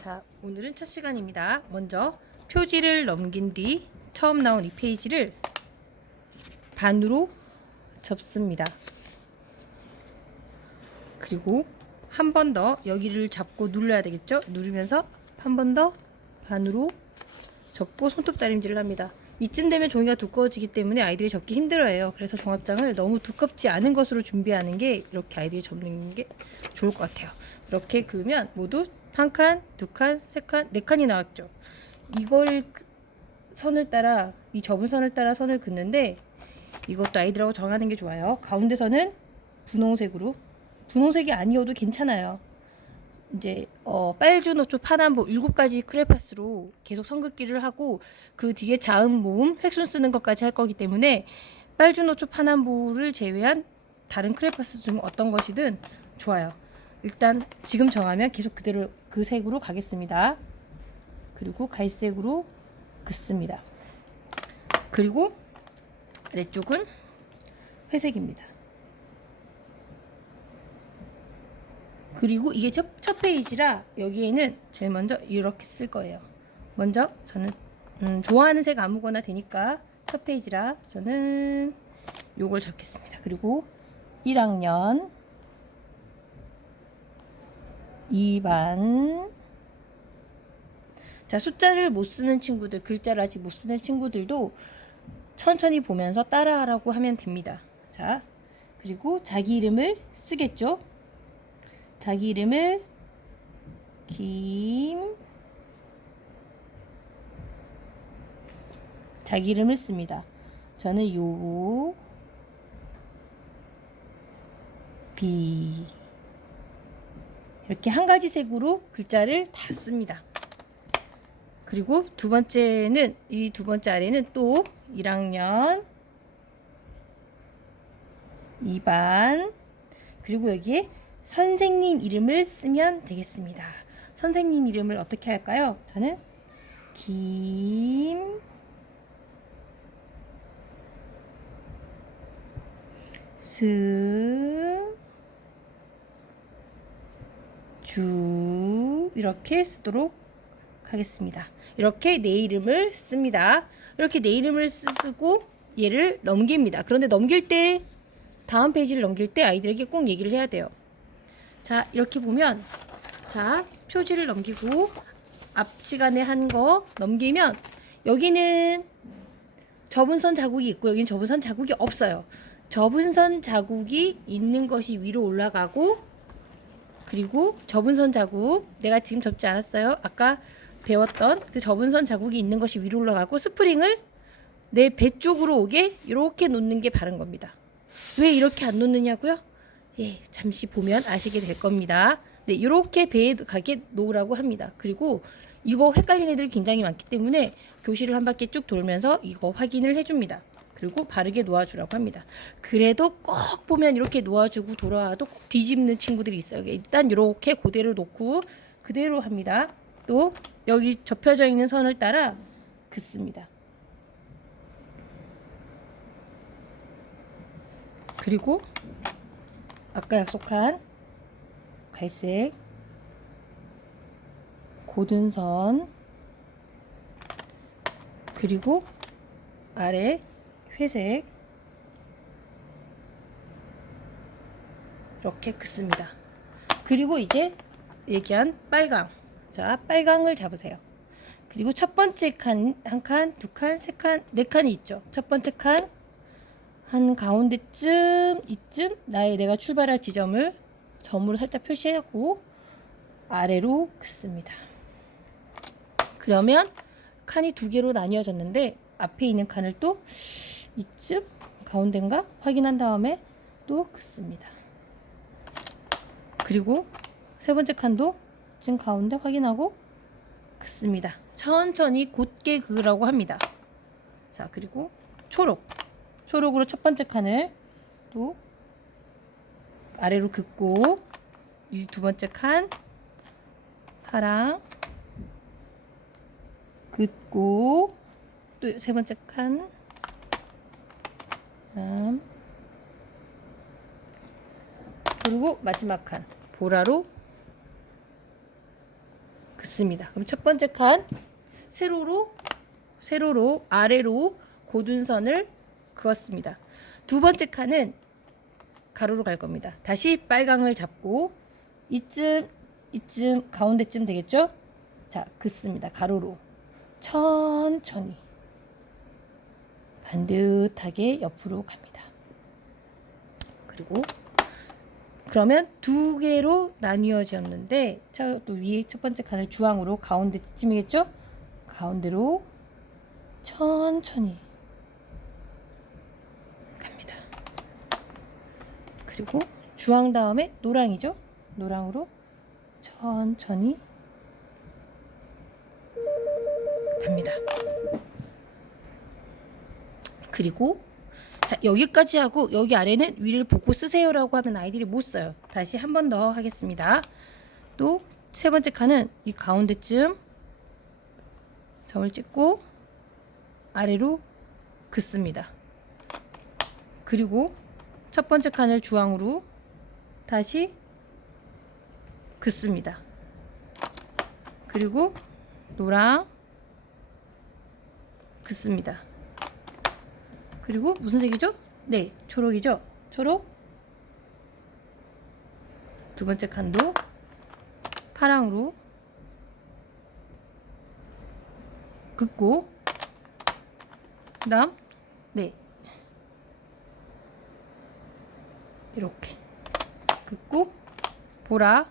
자, 오늘은 첫 시간입니다. 먼저 표지를 넘긴 뒤 처음 나온 이 페이지를 반으로 접습니다. 그리고 한 번 더 여기를 잡고 눌러야 되겠죠? 누르면서 한 번 더 반으로 접고 손톱 다림질을 합니다. 이쯤 되면 종이가 두꺼워지기 때문에 아이들이 접기 힘들어해요. 그래서 종합장을 너무 두껍지 않은 것으로 준비하는 게 이렇게 아이들이 접는 게 좋을 것 같아요. 이렇게 그으면 모두 한 칸, 두 칸, 세 칸, 네 칸이 나왔죠. 이걸 그- 선을 따라 이 접은 선을 따라 선을 긋는데 이것도 아이들하고 정하는 게 좋아요. 가운데 선은 분홍색으로 분홍색이 아니어도 괜찮아요. 이제 어, 빨주노초 파남보 일곱 가지 크레파스로 계속 선긋기를 하고 그 뒤에 자음 모음 획순 쓰는 것까지 할 거기 때문에 빨주노초 파남보를 제외한 다른 크레파스 중 어떤 것이든 좋아요. 일단 지금 정하면 계속 그대로 그 색으로 가겠습니다. 그리고 갈색으로 긋습니다. 그리고 아래쪽은 회색입니다. 그리고 이게 첫, 첫 페이지라 여기에는 제일 먼저 이렇게 쓸 거예요. 먼저 저는 음, 좋아하는 색 아무거나 되니까 첫 페이지라 저는 요걸 잡겠습니다. 그리고 1학년 2반 자 숫자를 못 쓰는 친구들 글자를 아직 못 쓰는 친구들도 천천히 보면서 따라하라고 하면 됩니다. 자 그리고 자기 이름을 쓰겠죠. 자기 이름을 김 자기 이름을 씁니다. 저는 요 비 이렇게 한 가지 색으로 글자를 다 씁니다. 그리고 두 번째는 이 두 번째 아래는 또 1학년 2반 그리고 여기에 선생님 이름을 쓰면 되겠습니다. 선생님 이름을 어떻게 할까요? 저는 김 스, 주 이렇게 쓰도록 하겠습니다. 이렇게 내 이름을 씁니다. 이렇게 내 이름을 쓰고 얘를 넘깁니다. 그런데 넘길 때 다음 페이지를 넘길 때 아이들에게 꼭 얘기를 해야 돼요. 자, 이렇게 보면 자, 표지를 넘기고 앞 시간에 한 거 넘기면 여기는 접은 선 자국이 있고 여기는 접은 선 자국이 없어요. 접은 선 자국이 있는 것이 위로 올라가고 그리고 접은 선 자국 내가 지금 접지 않았어요. 아까 배웠던 그 접은 선 자국이 있는 것이 위로 올라가고 스프링을 내 배 쪽으로 오게 이렇게 놓는 게 바른 겁니다. 왜 이렇게 안 놓느냐고요? 예, 잠시 보면 아시게 될 겁니다. 네, 이렇게 배에 가게 놓으라고 합니다. 그리고 이거 헷갈리는 애들이 굉장히 많기 때문에 교실을 한 바퀴 쭉 돌면서 이거 확인을 해줍니다. 그리고 바르게 놓아주라고 합니다. 그래도 꼭 보면 이렇게 놓아주고 돌아와도 꼭 뒤집는 친구들이 있어요. 일단 이렇게 그대로 놓고 그대로 합니다. 또 여기 접혀져 있는 선을 따라 긋습니다. 그리고 아까 약속한 갈색 고든 선 그리고 아래 회색 이렇게 긋습니다. 그리고 이제 얘기한 빨강 자 빨강을 잡으세요. 그리고 첫 번째 칸 한 칸, 두 칸, 세 칸, 네 칸이 있죠. 첫 번째 칸 한 가운데쯤 이쯤 나의 내가 출발할 지점을 점으로 살짝 표시하고 아래로 긋습니다. 그러면 칸이 두 개로 나뉘어졌는데 앞에 있는 칸을 또 이쯤 가운데인가 확인한 다음에 또 긋습니다. 그리고 세 번째 칸도 지금 가운데 확인하고 긋습니다. 천천히 곧게 그으라고 합니다. 자 그리고 초록 초록으로 첫 번째 칸을 또 아래로 긋고 이 두 번째 칸 파랑 긋고 또 세 번째 칸 다음 그리고 마지막 칸 보라로 긋습니다. 그럼 첫 번째 칸 세로로 세로로 아래로 고둔선을 그었습니다. 두 번째 칸은 가로로 갈 겁니다. 다시 빨강을 잡고 이쯤 이쯤 가운데쯤 되겠죠? 자, 긋습니다. 가로로 천천히 반듯하게 옆으로 갑니다. 그리고 그러면 두 개로 나뉘어졌는데 자, 또 위에 첫 번째 칸을 주황으로 가운데 쯤이겠죠? 가운데로 천천히 갑니다. 그리고 주황 다음에 노랑이죠? 노랑으로 천천히 갑니다. 그리고 자 여기까지 하고 여기 아래는 위를 보고 쓰세요라고 하면 아이들이 못 써요. 다시 한 번 더 하겠습니다. 또 세 번째 칸은 이 가운데쯤 점을 찍고 아래로 긋습니다. 그리고 첫 번째 칸을 주황으로 다시 긋습니다. 그리고 노랑 긋습니다. 그리고 무슨 색이죠? 네, 초록이죠. 초록. 두 번째 칸도 파랑으로 긋고 그다음 네 이렇게 긋고 보라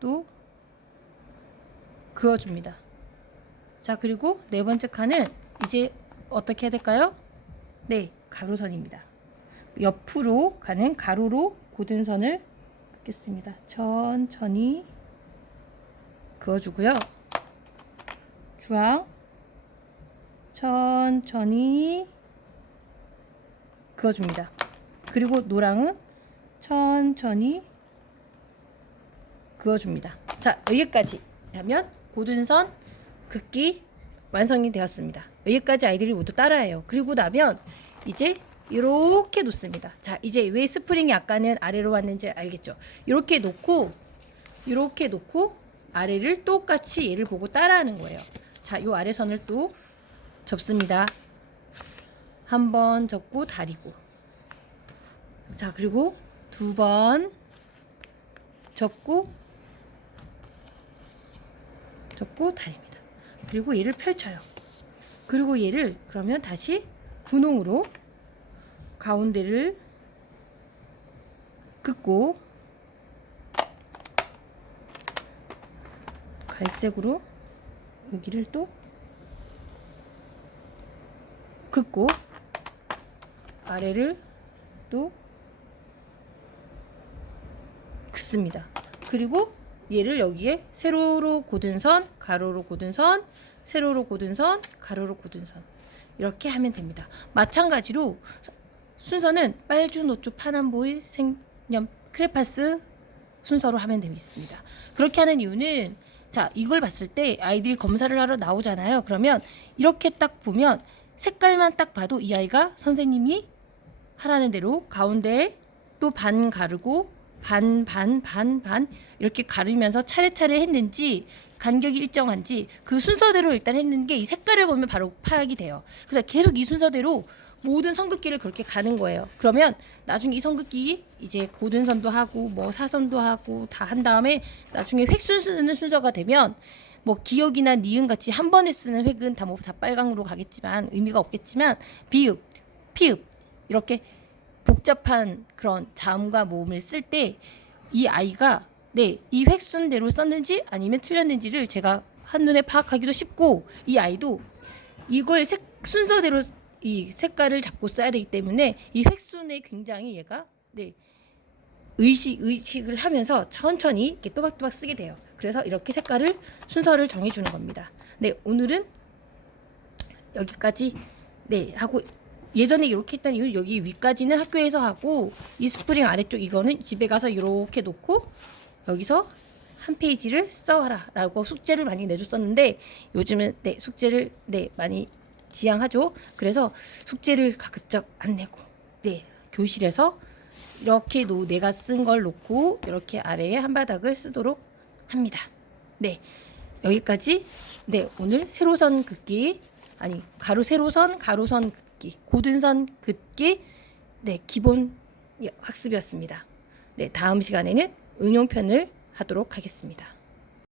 또 그어줍니다. 자 그리고 네 번째 칸은 이제 어떻게 해야 될까요? 네 가로선입니다. 옆으로 가는 가로로 고든 선을 긋겠습니다. 천천히 그어주고요. 주황 천천히 그어줍니다. 그리고 노랑은 천천히 그어줍니다. 자 여기까지 하면 고든선 긋기 완성이 되었습니다. 여기까지 아이들이 모두 따라해요. 그리고 나면 이제 이렇게 놓습니다. 자 이제 왜 스프링이 아까는 아래로 왔는지 알겠죠? 이렇게 놓고 이렇게 놓고 아래를 똑같이 얘를 보고 따라하는 거예요. 자, 이 아래선을 또 접습니다. 한 번 접고 다리고. 자, 그리고 두 번 접고 접고 다립니다. 그리고 얘를 펼쳐요. 그리고 얘를 그러면 다시 분홍으로 가운데를 긋고 갈색으로 여기를 또 긋고 아래를 또 긋습니다. 그리고 얘를 여기에 세로로 고든 선, 가로로 고든 선, 세로로 고든 선, 가로로 고든 선 이렇게 하면 됩니다. 마찬가지로 순서는 빨주, 노초, 파남보이, 생염, 크레파스 순서로 하면 되겠습니다. 그렇게 하는 이유는 자 이걸 봤을 때 아이들이 검사를 하러 나오잖아요. 그러면 이렇게 딱 보면 색깔만 딱 봐도 이 아이가 선생님이 하라는 대로 가운데 또 반 가르고 반 반 반 반 이렇게 가르면서 차례차례 했는지 간격이 일정한지 그 순서대로 일단 했는 게 이 색깔을 보면 바로 파악이 돼요. 그래서 계속 이 순서대로 모든 성긋기를 그렇게 가는 거예요. 그러면 나중에 이 성긋기 이제 고든선도 하고 뭐 사선도 하고 다 한 다음에 나중에 획순 쓰는 순서가 되면 뭐 기억이나 니은 같이 한 번에 쓰는 획은 다 뭐다 빨강으로 가겠지만 의미가 없겠지만 비읍, 피읍 이렇게 복잡한 그런 자음과 모음을 쓸 때 이 아이가 네, 이 획순대로 썼는지 아니면 틀렸는지를 제가 한눈에 파악하기도 쉽고 이 아이도 이걸 색 순서대로 이 색깔을 잡고 써야 되기 때문에 이 획순에 굉장히 얘가 네 의식 의식을 하면서 천천히 이렇게 또박또박 쓰게 돼요. 그래서 이렇게 색깔을 순서를 정해주는 겁니다. 네 오늘은 여기까지 네 하고 예전에 이렇게 했던 이유 여기 위까지는 학교에서 하고 이 스프링 아래쪽 이거는 집에 가서 이렇게 놓고 여기서 한 페이지를 써와라라고 숙제를 많이 내줬었는데 요즘은 네 숙제를 네 많이 지양하죠. 그래서 숙제를 가급적 안 내고 네 교실에서 이렇게 노 내가 쓴 걸 놓고 이렇게 아래에 한 바닥을 쓰도록 합니다. 네 여기까지 네 오늘 세로선 긋기 아니 가로 세로선 가로선 긋 기 고든선 긋기 네 기본 학습이었습니다. 네 다음 시간에는 응용편을 하도록 하겠습니다.